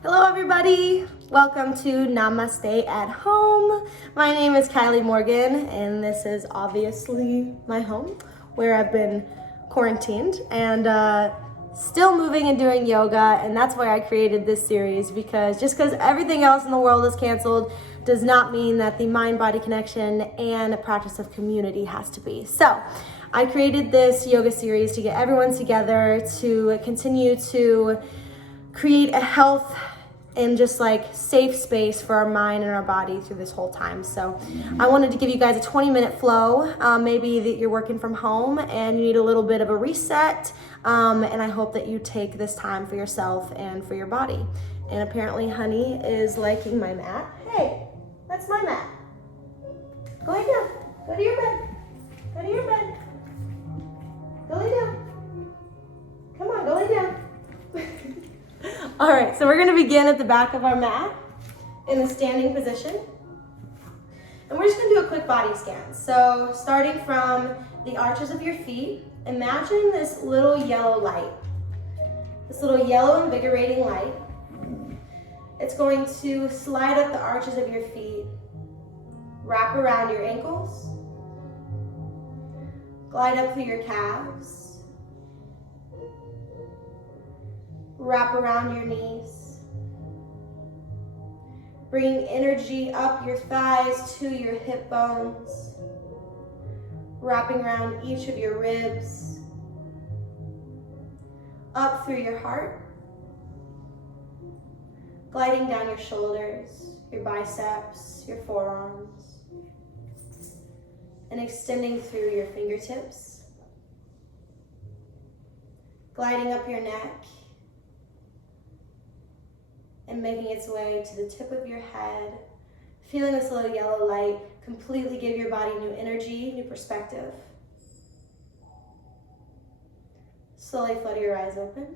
Hello everybody, welcome to Namaste at home. My name is Kylie Morgan and this is obviously my home where I've been quarantined and still moving and doing yoga, and that's why I created this series, because just because everything else in the world is canceled does not mean that the mind-body connection and a practice of community has to be. So I created this yoga series to get everyone together to continue to create a health and just like safe space for our mind and our body through this whole time. So I wanted to give you guys a 20-minute flow. Maybe that you're working from home and you need a little bit of a reset. And I hope that you take this time for yourself and for your body. And apparently Honey is liking my mat. Hey, that's my mat. Go lay down. Go to your bed. Go to your bed. Go lay down. Come on, go lay down. All right, so we're gonna begin at the back of our mat in the standing position. And we're just gonna do a quick body scan. So starting from the arches of your feet, imagine this little yellow light, this little yellow invigorating light. It's going to slide up the arches of your feet, wrap around your ankles, glide up through your calves, wrap around your knees, bringing energy up your thighs to your hip bones, wrapping around each of your ribs, up through your heart, gliding down your shoulders, your biceps, your forearms, and extending through your fingertips, gliding up your neck, and making its way to the tip of your head, feeling this little yellow light completely give your body new energy, new perspective. Slowly flutter your eyes open,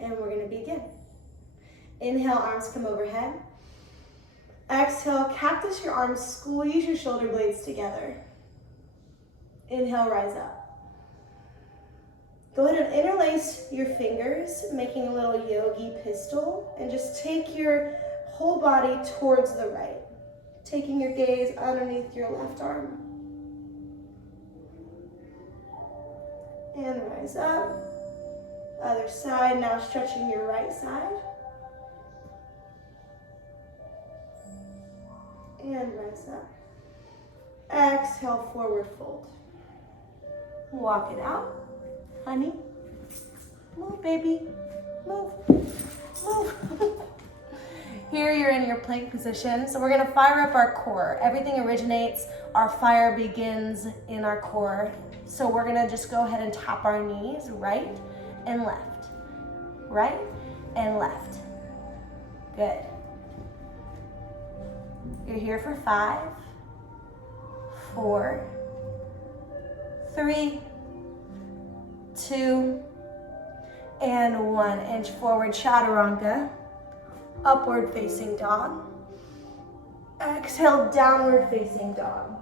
and we're gonna begin. Inhale, arms come overhead. Exhale, cactus your arms, squeeze your shoulder blades together. Inhale, rise up. Go ahead and interlace your fingers, making a little yogi pistol, and just take your whole body towards the right, taking your gaze underneath your left arm. And rise up. Other side, now stretching your right side. And rise up. Exhale, forward fold. Walk it out. Honey, move, baby, move, move. Here you're in your plank position. So we're gonna fire up our core. Everything originates, our fire begins in our core. So we're gonna just go ahead and tap our knees right and left, right and left. Good. You're here for 5, 4, 3, 2, and 1. Inch forward, chaturanga, upward facing dog. Exhale, downward facing dog.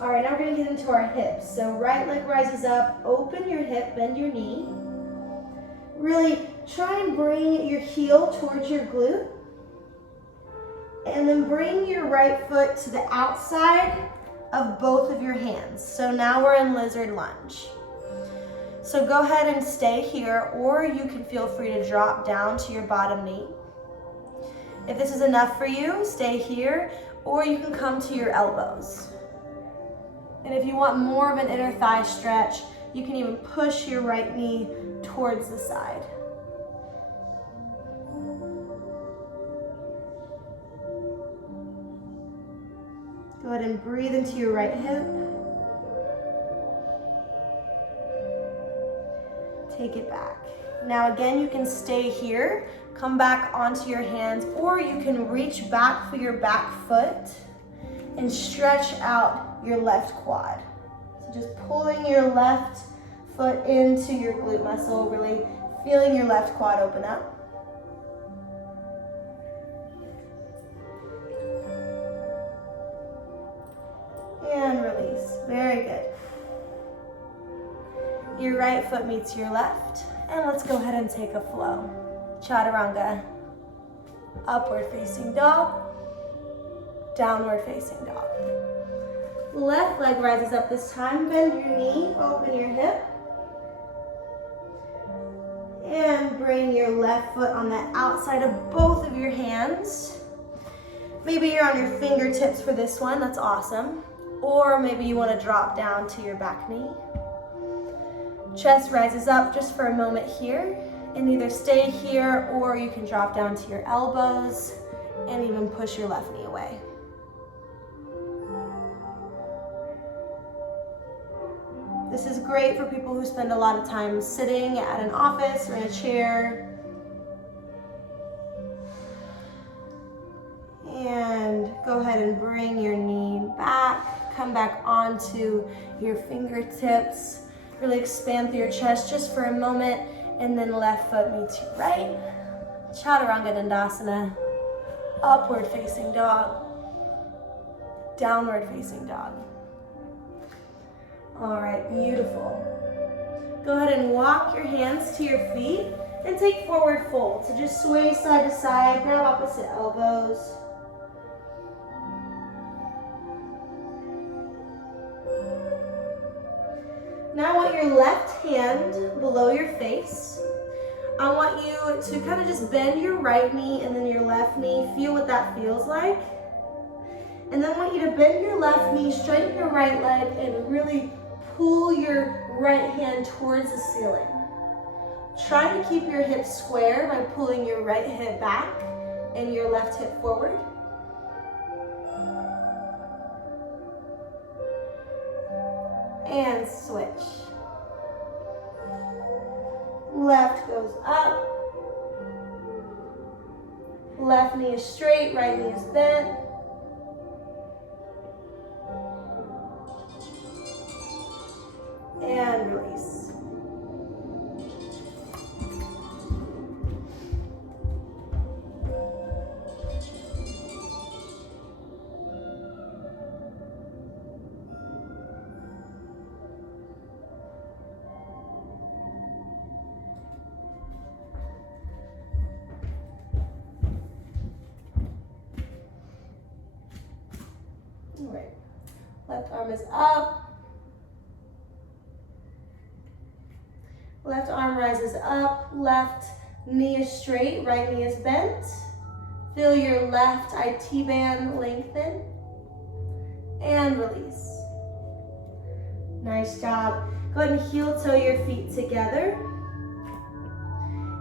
All right, now we're gonna get into our hips. So right leg rises up, open your hip, bend your knee. Really try and bring your heel towards your glute. And then bring your right foot to the outside of both of your hands. So now we're in lizard lunge. So go ahead and stay here, or you can feel free to drop down to your bottom knee. If this is enough for you, stay here, or you can come to your elbows. And if you want more of an inner thigh stretch, you can even push your right knee towards the side. Go ahead and breathe into your right hip. Take it back. Now again, you can stay here, come back onto your hands, or you can reach back for your back foot and stretch out your left quad. So just pulling your left foot into your glute muscle, really feeling your left quad open up. And release, very good. Your right foot meets your left, and let's go ahead and take a flow. Chaturanga. Upward facing dog. Downward facing dog. Left leg rises up this time. Bend your knee, open your hip. And bring your left foot on the outside of both of your hands. Maybe you're on your fingertips for this one, that's awesome. Or maybe you want to drop down to your back knee. Chest rises up just for a moment here. And either stay here or you can drop down to your elbows and even push your left knee away. This is great for people who spend a lot of time sitting at an office or in a chair. And go ahead and bring your knee back. Come back onto your fingertips. Really expand through your chest just for a moment. And then left foot meets your right. Chaturanga Dandasana. Upward facing dog. Downward facing dog. All right, beautiful. Go ahead and walk your hands to your feet and take forward fold. So just sway side to side, grab opposite elbows. Now I want your left hand below your face. I want you to kind of just bend your right knee and then your left knee. Feel what that feels like. And then I want you to bend your left knee, straighten your right leg, and really pull your right hand towards the ceiling. Try to keep your hips square by pulling your right hip back and your left hip forward. And switch. Left goes up. Left knee is straight, right knee is bent. And release. All right. Left arm is up. Left arm rises up, left knee is straight, right knee is bent. Feel your left IT band lengthen. And release. Nice job. Go ahead and heel toe your feet together.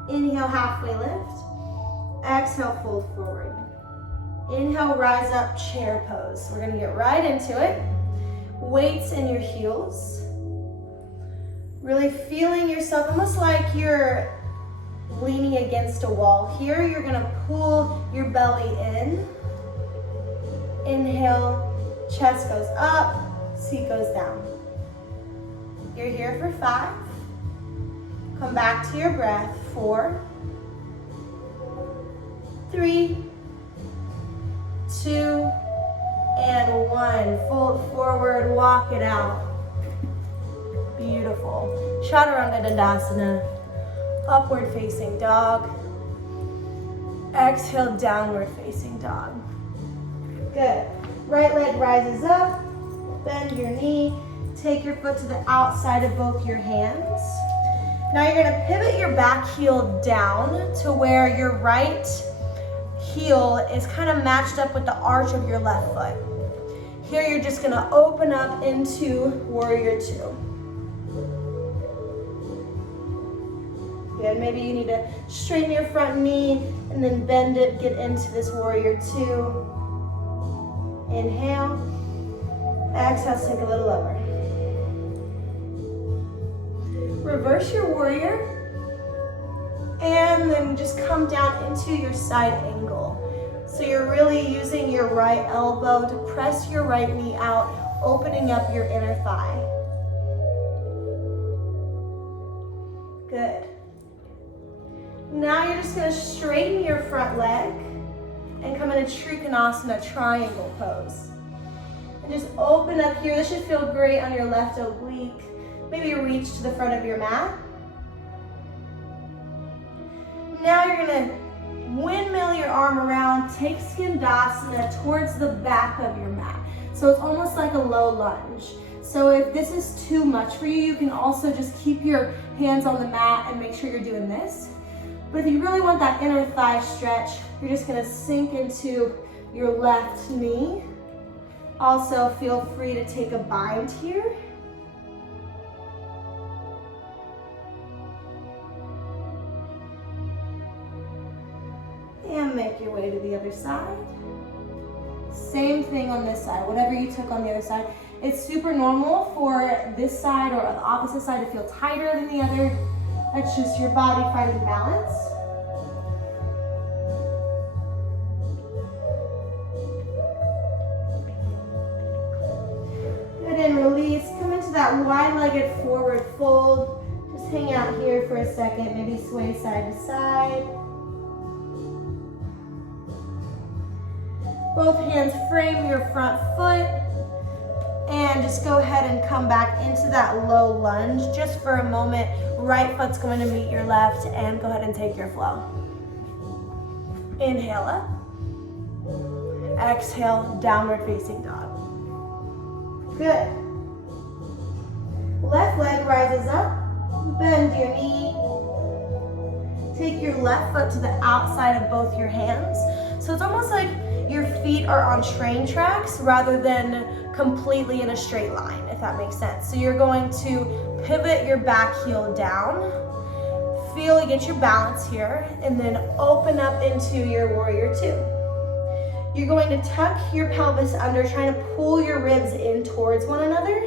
Inhale, halfway lift. Exhale, fold forward. Inhale, rise up, chair pose. We're gonna get right into it. Weights in your heels. Really feeling yourself almost like you're leaning against a wall. Here, you're gonna pull your belly in. Inhale, chest goes up, seat goes down. You're here for 5. Come back to your breath. 4, 3, 2, and 1. Fold forward, walk it out. Beautiful. Chaturanga Dandasana. Upward facing dog. Exhale, downward facing dog. Good. Right leg rises up. Bend your knee. Take your foot to the outside of both your hands. Now you're going to pivot your back heel down to where your right heel is kind of matched up with the arch of your left foot. Here you're just going to open up into Warrior 2. Good. Maybe you need to straighten your front knee and then bend it, get into this Warrior 2. Inhale. Exhale, sink a little lower. Reverse your Warrior. And then just come down into your side angle. So you're really using your right elbow to press your right knee out, opening up your inner thigh. Good. Now you're just going to straighten your front leg and come into Trikonasana, triangle pose. And just open up here. This should feel great on your left oblique. Maybe reach to the front of your mat. Now you're gonna windmill your arm around, take Skandasana towards the back of your mat. So it's almost like a low lunge. So if this is too much for you, you can also just keep your hands on the mat and make sure you're doing this. But if you really want that inner thigh stretch, you're just gonna sink into your left knee. Also feel free to take a bind here. And make your way to the other side. Same thing on this side, whatever you took on the other side. It's super normal for this side or the opposite side to feel tighter than the other. That's just your body finding balance. Good, and release. Come into that wide-legged forward fold. Just hang out here for a second, maybe sway side to side. Both hands frame your front foot. And just go ahead and come back into that low lunge just for a moment. Right foot's going to meet your left, and go ahead and take your flow. Inhale up. Exhale, downward facing dog. Good. Left leg rises up. Bend your knee. Take your left foot to the outside of both your hands. So it's almost like your feet are on train tracks rather than completely in a straight line, if that makes sense. So you're going to pivot your back heel down, feel you get your balance here, and then open up into your warrior two. You're going to tuck your pelvis under, trying to pull your ribs in towards one another.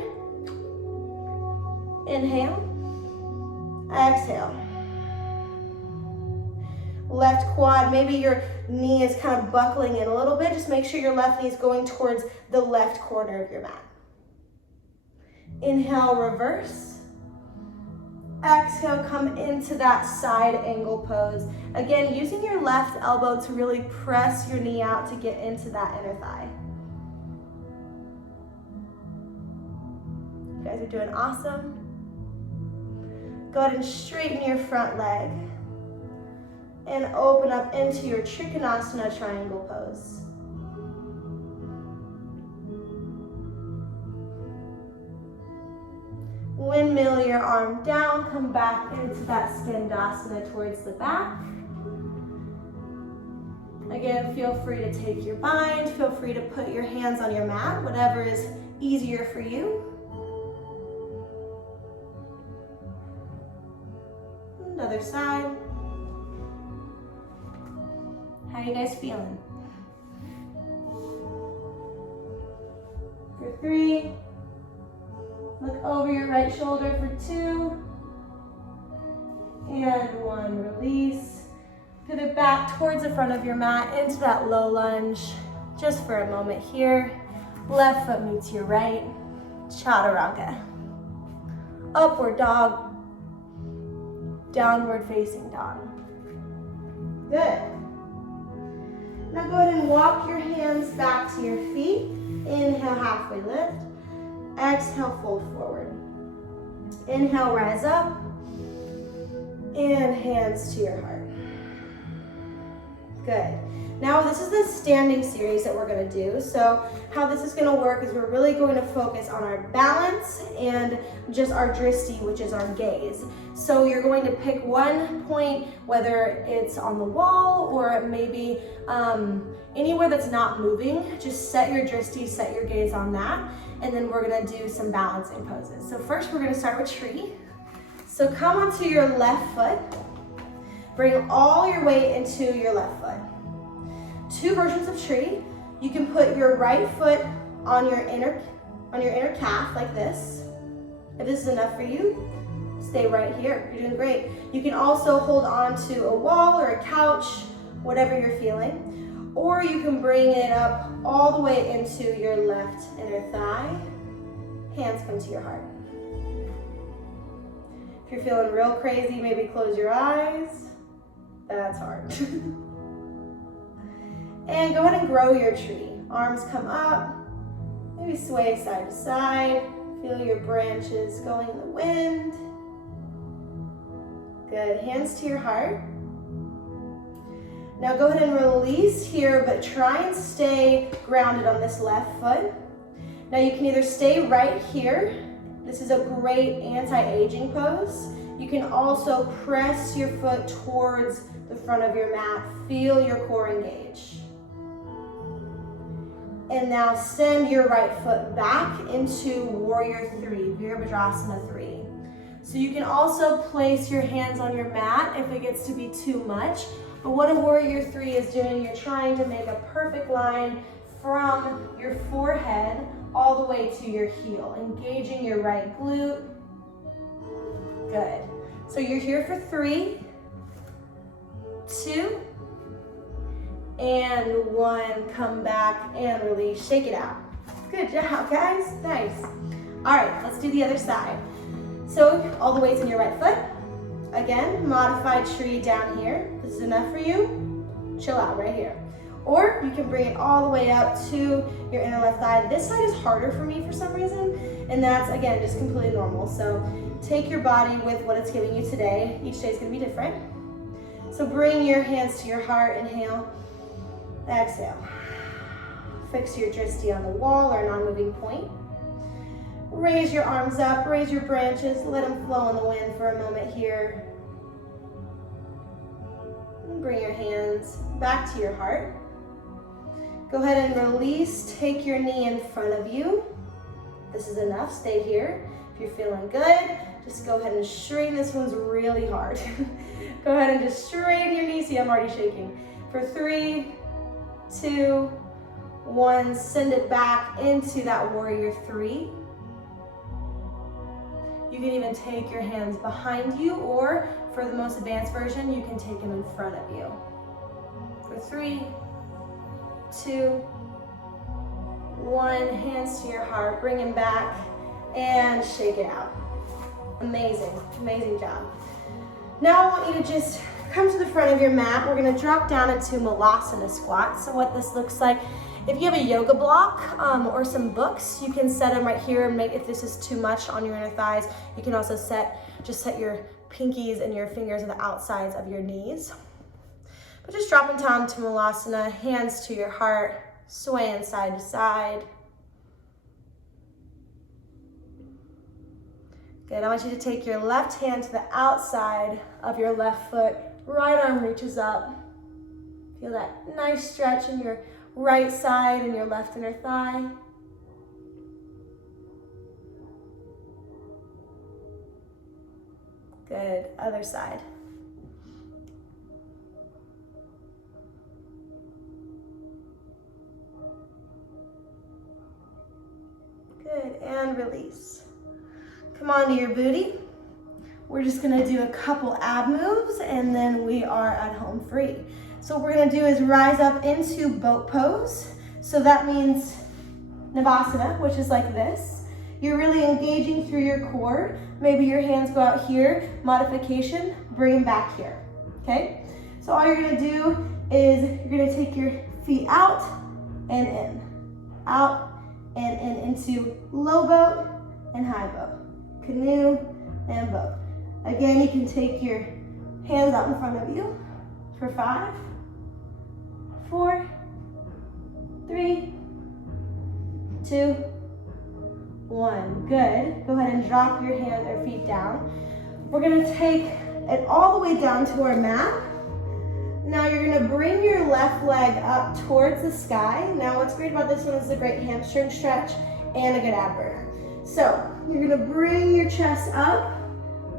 Inhale, exhale. Left quad, maybe your knee is kind of buckling in a little bit. Just make sure your left knee is going towards the left corner of your mat. Inhale, reverse. Exhale, come into that side angle pose. Again, using your left elbow to really press your knee out to get into that inner thigh. You guys are doing awesome. Go ahead and straighten your front leg. And open up into your Trikonasana triangle pose. Windmill your arm down, come back into that Skandasana towards the back. Again, feel free to take your bind, feel free to put your hands on your mat, whatever is easier for you. Another side. How are you guys feeling? For 3. Look over your right shoulder for 2. And 1, release. Pivot back towards the front of your mat into that low lunge. Just for a moment here. Left foot meets your right. Chaturanga. Upward dog. Downward facing dog. Good. Now go ahead and walk your hands back to your feet. Inhale, halfway lift. Exhale, fold forward. Inhale, rise up. And hands to your heart. Good. Now this is the standing series that we're going to do. So how this is going to work is we're really going to focus on our balance and just our drishti, which is our gaze. So you're going to pick one point, whether it's on the wall or maybe anywhere that's not moving. Just set your drishti, set your gaze on that, and then we're going to do some balancing poses. So first we're going to start with tree. So come onto your left foot. Bring all your weight into your left foot. 2 versions of tree. You can put your right foot on your inner calf like this. If this is enough for you, stay right here. You're doing great. You can also hold on to a wall or a couch, whatever you're feeling. Or you can bring it up all the way into your left inner thigh. Hands come to your heart. If you're feeling real crazy, maybe close your eyes. That's hard. And go ahead and grow your tree. Arms come up, maybe sway side to side. Feel your branches going in the wind. Good, hands to your heart. Now go ahead and release here, but try and stay grounded on this left foot. Now you can either stay right here. This is a great anti-aging pose. You can also press your foot towards the front of your mat. Feel your core engage. And now send your right foot back into Warrior 3, Virabhadrasana 3. So you can also place your hands on your mat if it gets to be too much. But what a Warrior 3 is doing, you're trying to make a perfect line from your forehead all the way to your heel, engaging your right glute. Good. So you're here for 3, 2, and 1. Come back and release. Shake it out. Good job, guys. Nice. All right, let's do the other side. So all the weight's in your right foot. Again, modified tree down here. This is enough for you. Chill out right here. Or you can bring it all the way up to your inner left thigh. This side is harder for me for some reason, and that's, again, just completely normal. So take your body with what it's giving you today. Each day is going to be different. So bring your hands to your heart. Inhale. Exhale. Fix your drishti on the wall or non-moving point. Raise your arms up, raise your branches, let them flow in the wind for a moment here. And bring your hands back to your heart. Go ahead and release, take your knee in front of you. This is enough, stay here. If you're feeling good, just go ahead and straighten. This one's really hard. Go ahead and just straighten your knee. See, I'm already shaking. For 3, 2, 1, send it back into that Warrior 3. You can even take your hands behind you, or for the most advanced version, you can take them in front of you. For 3, 2, 1, hands to your heart, bring them back and shake it out. Amazing, amazing job. Now I want you to just come to the front of your mat. We're gonna drop down into Malasana squat. So what this looks like, if you have a yoga block or some books, you can set them right here and make, if this is too much on your inner thighs, you can also just set your pinkies and your fingers on the outsides of your knees. But just dropping down to Malasana, hands to your heart, swaying side to side. Good, I want you to take your left hand to the outside of your left foot, right arm reaches up. Feel that nice stretch in your right side and your left inner thigh. Good, other side. Good, and release. Come onto your booty. We're just gonna do a couple ab moves and then we are at home free. So what we're gonna do is rise up into boat pose. So that means Navasana, which is like this. You're really engaging through your core. Maybe your hands go out here, modification, bring them back here, okay? So all you're gonna do is you're gonna take your feet out and in, out and in, into low boat and high boat, canoe and boat. Again, you can take your hands out in front of you for 5, 4, 3, 2, 1. Good. Go ahead and drop your hands or feet down. We're going to take it all the way down to our mat. Now you're going to bring your left leg up towards the sky. Now what's great about this one is a great hamstring stretch and a good ab burner. So you're going to bring your chest up,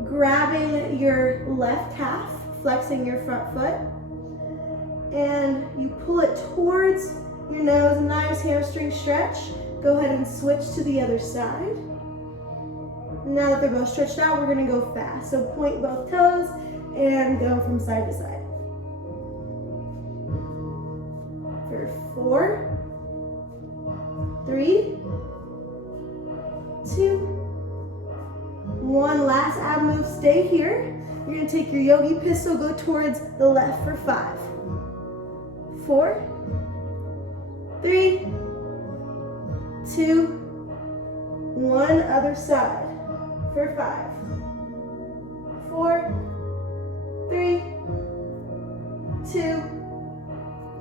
grabbing your left calf, flexing your front foot, and you pull it towards your nose, nice hamstring stretch. Go ahead and switch to the other side. Now that they're both stretched out, we're gonna go fast. So point both toes and go from side to side. For 4, 3, 2, 1. Last ab move, stay here. You're gonna take your yogi pistol, go towards the left for 5, 4, 3, 2, 1. Other side for 5, 4, 3, 2,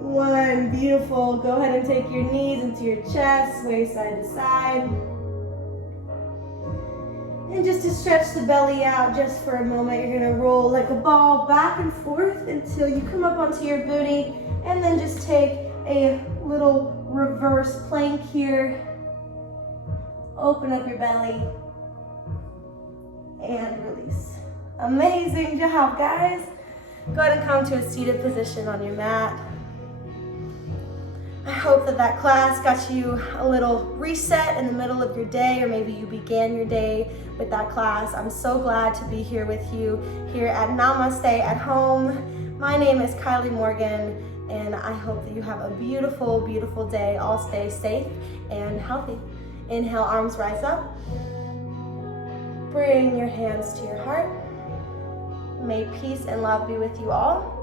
1. Beautiful. Go ahead and take your knees into your chest, sway side to side. And just to stretch the belly out just for a moment, you're gonna roll like a ball back and forth until you come up onto your booty, and then just take a little reverse plank here. Open up your belly and release. Amazing job, guys. Go ahead and come to a seated position on your mat. I hope that class got you a little reset in the middle of your day, or maybe you began your day with that class. I'm so glad to be here with you here at Namaste at Home. My name is Kylie Morgan, and I hope that you have a beautiful, beautiful day. All stay safe and healthy. Inhale, arms rise up. Bring your hands to your heart. May peace and love be with you all.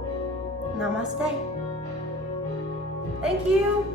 Namaste. Thank you.